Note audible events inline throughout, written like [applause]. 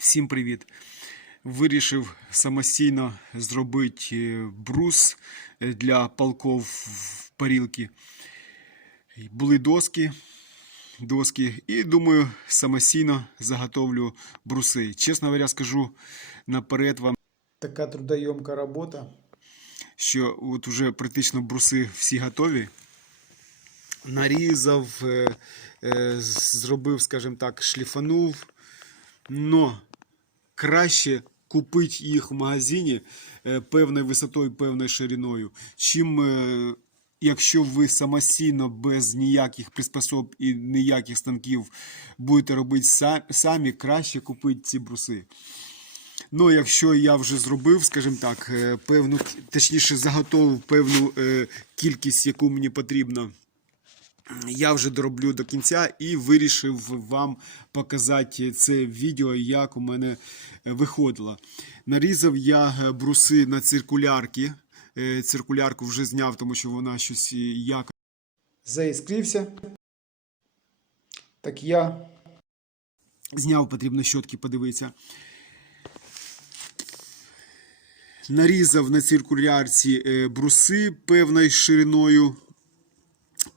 Всім привіт! Вирішив самостійно зробити е, брус е, для палков в парілки. Були доски, доски, і думаю, самостійно заготовлю бруси. Чесно говоря, скажу наперед вам, Така трудоємка робота. що от уже практично бруси всі готові. Нарізав, е, зробив, скажімо так, шліфанув. Но краще купити їх в магазині е, певною висотою, певною шириною, чим е, якщо ви самостійно без ніяких приспособ і ніяких станків будете робити самі, краще купити ці бруси. Ну, якщо я вже зробив, скажімо так, е, певну, точніше, заготовив певну кількість, яку мені потрібно, я вже дороблю до кінця і вирішив вам показати це відео, як у мене е, виходило. Нарізав я е, бруси на циркулярки. Е, Циркулярку вже зняв, тому що вона щось як Заіскрився. Так я Зняв, потрібно щотки подивитися. Нарізав на циркулярці бруси певною шириною.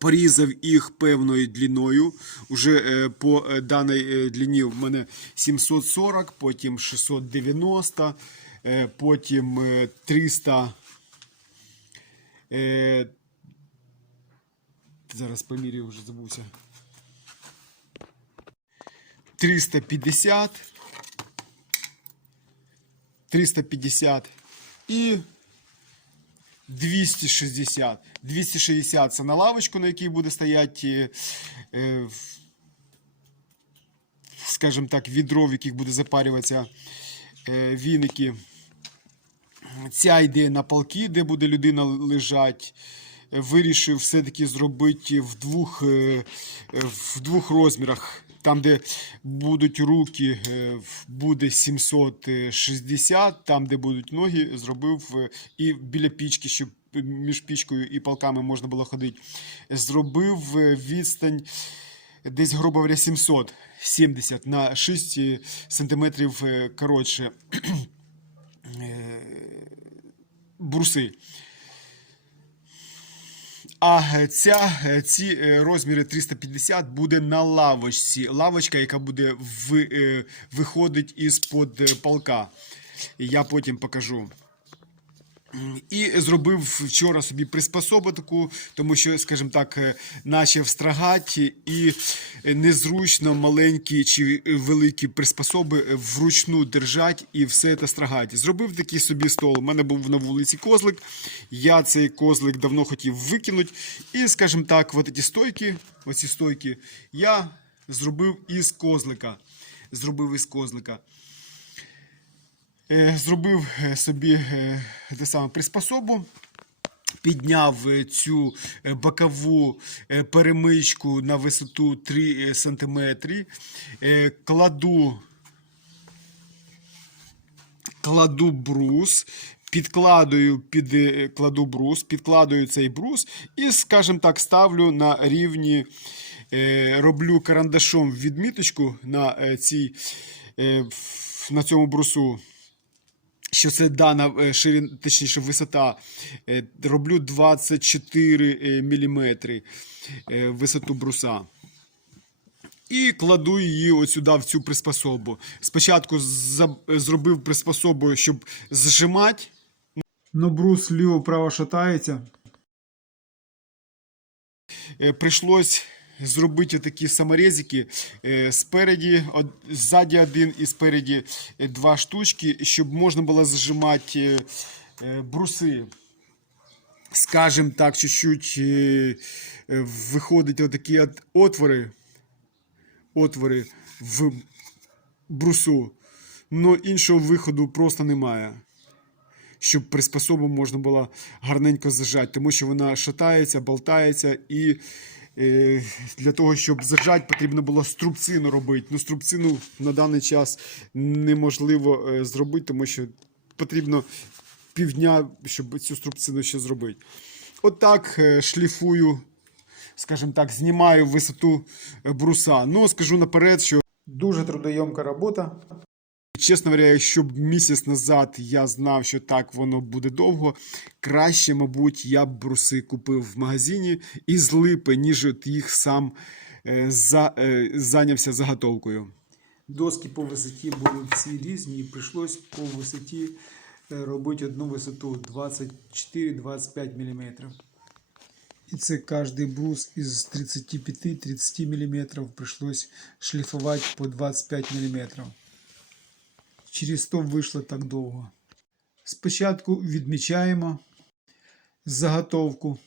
Порізав їх певною длиною. Уже е, по е, даній е, длині в мене 740, потім 690, е, потім е, 300. е, Зараз поміряю, вже забувся. 350, 350 і 260. 260 це на лавочку, на якій буде стояти, е, скажімо так, відро, в яких буде запарюватися е, віники. Ця йде на палки, де буде людина лежати. Вирішив все-таки зробити в двох, е, е, в двох розмірах. Там, де будуть руки, е, буде 760, там, де будуть ноги, зробив е, і біля пічки, щоб між пічкою і палками можна було ходити. Зробив е, відстань десь, грубо говоря, 770 на 6 сантиметрів коротше [clears throat] бруси. А ця, ці е, розміри 350 буде на лавочці. Лавочка, яка буде в, е, виходить із-под е, полка. Я потім покажу. І зробив вчора собі приспособу таку, тому що, скажімо так, е, почав страгати і незручно маленькі чи великі приспособи вручну держати і все це страгати. Зробив такий собі стол. У мене був на вулиці козлик. Я цей козлик давно хотів викинути. І, скажімо так, от ці стойки, оці стойки, я зробив із козлика. Зробив із козлика. Е, зробив е, собі е, те саме приспособу. Підняв цю бокову перемичку на висоту 3 см. Кладу, кладу брус, підкладую під кладу брус, підкладую цей брус і, скажімо так, ставлю на рівні, роблю карандашом відміточку на, цій, на цьому брусу що це дана е, ширин, точніше висота. Е, Роблю 24 мм висоту бруса. І кладу її от сюди, в цю приспособу. Спочатку за- зробив приспособу, щоб зжимати. ну брус ліво-право шатається. Е, Прийшлось зробити такі саморезики е, спереді, ззаді один і спереді е, два штучки, щоб можна було зажимати е, бруси. Скажем так, чуть-чуть виходить отакі от отвори, отвори в брусу. Но іншого виходу просто немає. Щоб приспособу можна було гарненько зажати, тому що вона шатається, болтається, і для того, щоб зажати, потрібно було струбцину робити. Ну, струбцину на даний час неможливо е, зробити, тому що потрібно півдня, щоб цю струбцину ще зробити. Отак е, шліфую, скажімо так, знімаю висоту е, бруса. Ну, скажу наперед, що Дуже трудоємка робота. Чесно говоря, якщо б місяць назад я знав, що так воно буде довго, краще, мабуть, я б бруси купив в магазині із липи, ніж от їх сам е, за, е, зайнявся заготовкою. Доски по висоті були всі різні, і прийшлось по висоті е, робити одну висоту 24-25 мм. І це кожний брус із 35-30 мм прийшлось шліфувати по 25 мм. Через то вийшло так довго. Спочатку відмічаємо заготовку.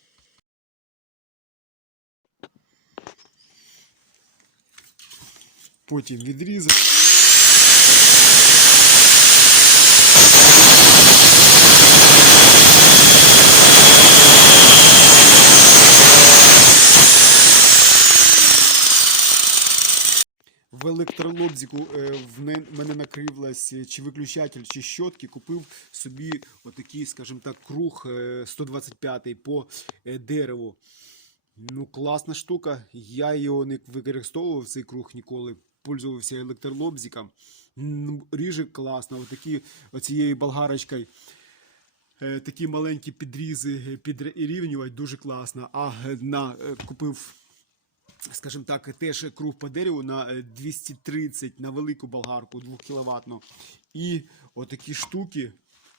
Потім відрізав. В електролобзику е, в мене накривлась е, чи виключатель, чи щотки. Купив собі отакий, скажімо так, круг е, 125 по е, дереву. Ну, класна штука. Я його не використовував цей круг ніколи. Пользувався електролобзиком. Ну, ріже класно. Отакі оцією болгарочкою. Е, такі маленькі підрізи е, підрівнювати дуже класно. А е, на е, купив, скажімо так, теж круг по дереву на е, 230 на велику болгарку 2 кВт. І отакі штуки,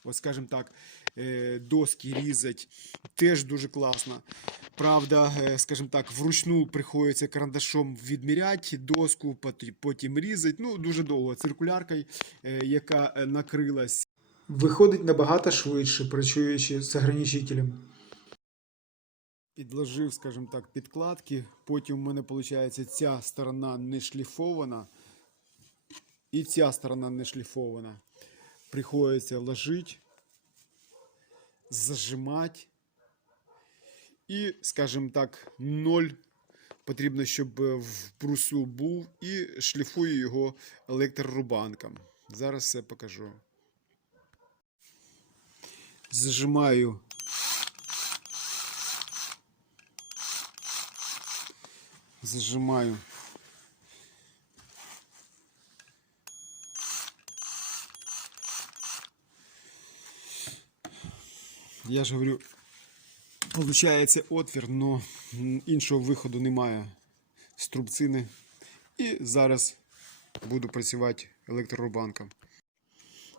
от скажімо так, е, доски різать, теж дуже класно. Правда, е, скажімо так, вручну приходиться карандашом відміряти доску, потім різати. Ну, дуже довго. Циркуляркою, е, яка е, накрилась. Виходить набагато швидше, працюючи з ограничителем. Підложив, скажімо так, підкладки. Потім у мене виходить ця сторона не шліфована. І ця сторона не шліфована. Приходиться ложити, зажимати. І, скажімо так, ноль потрібно, щоб е, в брусу був, і шліфую його електрорубанком. Зараз все покажу. Зажимаю зажимаю. Я ж говорю, получається отвір, але іншого виходу немає з трубцини. І зараз буду працювати електрорубанком.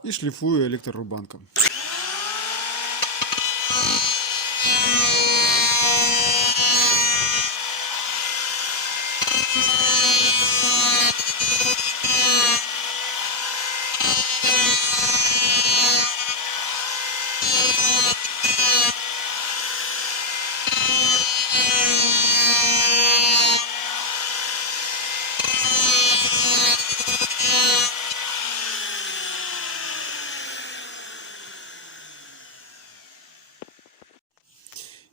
І шліфую електрорубанком.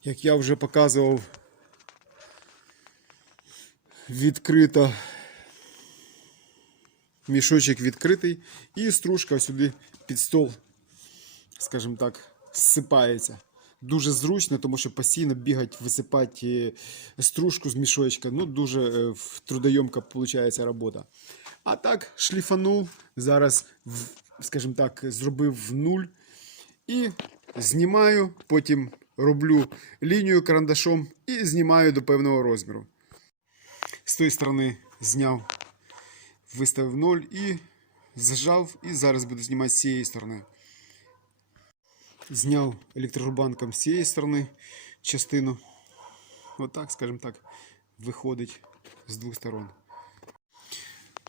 Як я вже показував, відкрита мішочок відкритий, і стружка сюди під стол, скажімо так, зсипається. Дуже зручно, тому що постійно бігати, висипати е, стружку з мішочка. Ну, дуже е, трудоємка виходить робота. А так, шліфанув, зараз, скажімо так, зробив в нуль. І знімаю, потім роблю лінію карандашом і знімаю до певного розміру. З тої сторони зняв, виставив 0 і зажав, і зараз буду знімати з цієї сторони. Зняв електрорубанком з цієї сторони частину. Отак, скажімо так, виходить з двох сторон.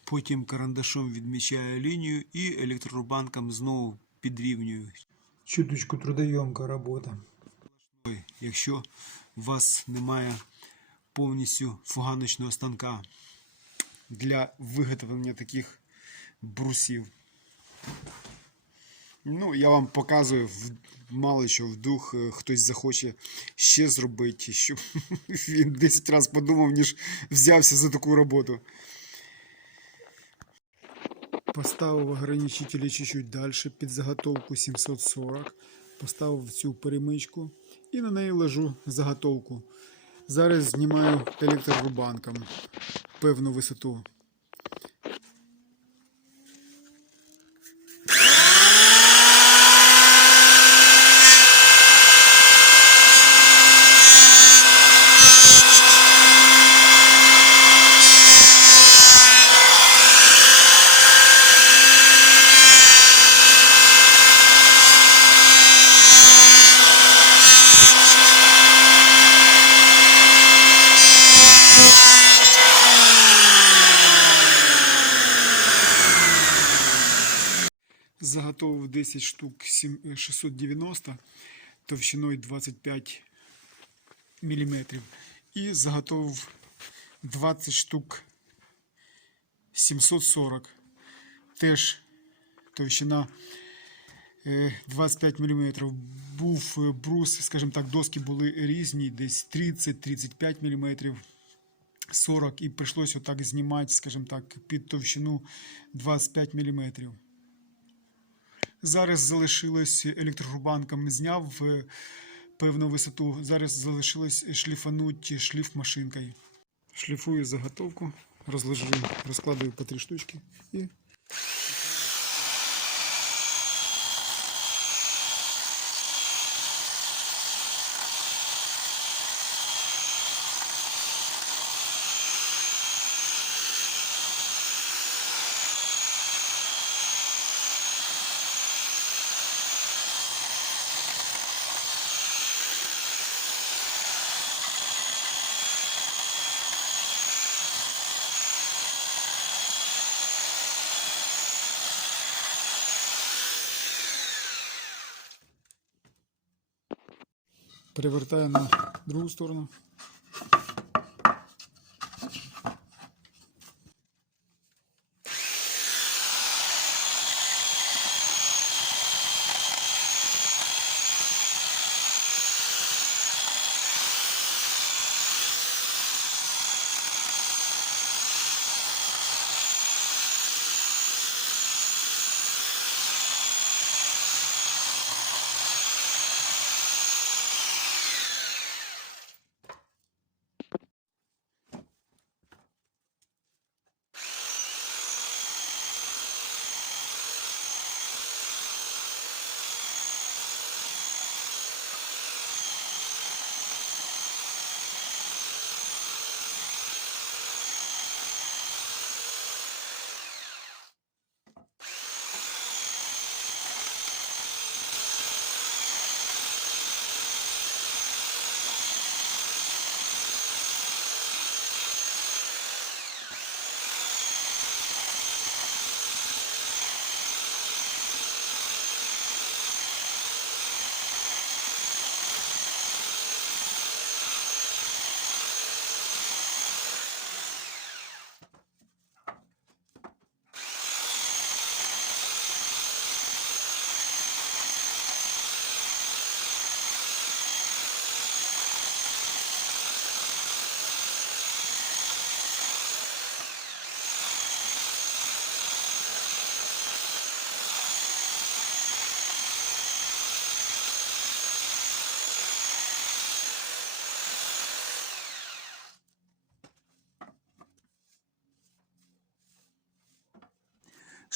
Потім карандашом відмічаю лінію і електрорубанком знову підрівнюю. Чуточку трудоємка робота. Якщо у вас немає повністю фуганочного станка для виготовлення таких брусів. Ну, я вам показую, мало що вдруг е, хтось захоче ще зробити, щоб [laughs] він 10 разів подумав, ніж взявся за таку роботу. Поставив ограничителі чуть-чуть далі під заготовку 740. Поставив цю перемичку і на неї лежу заготовку. Зараз знімаю електрорубанком певну висоту. Заготовив 10 штук е, 690 товщиною 25 мм. І заготовив 20 штук 740. Теж товщина е, 25 мм. Був е, брус, скажімо так, доски були різні, десь 30-35 мм. 40 і прийшлося отак знімати, скажімо так, під товщину 25 мм. Зараз залишилось електрорубанком зняв певну висоту. Зараз залишилось шліфануть шліф машинкою. Шліфую заготовку, розложу, розкладую по три штучки і перевертаю на другу сторону.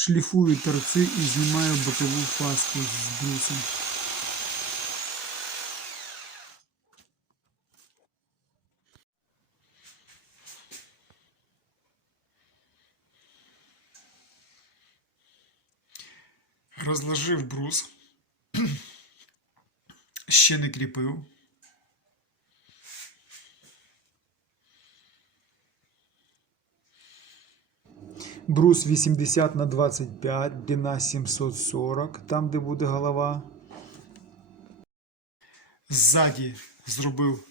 Шліфую торці і знімаю бокову фаску з брусом. Розложив брус, [clears throat] ще не кріпив. Брус 80 на 25, длина 740, там де буде голова. Ззаді зробив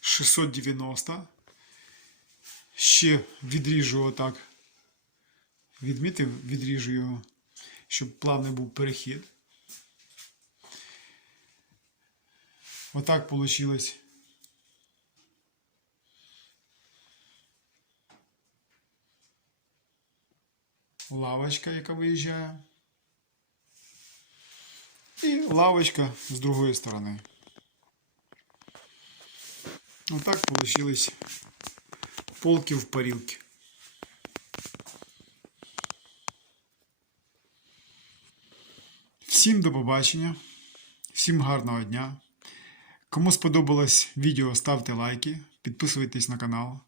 690. Ще відріжу отак. Відмітив, відріжу його, щоб плавний був перехід. Отак вийшло. Лавочка, яка виїжджає. І лавочка з другої сторони. Отак получились полки в парилке. Всім до побачення, всім гарного дня. Кому сподобалось відео, ставте лайки, підписуйтесь на канал.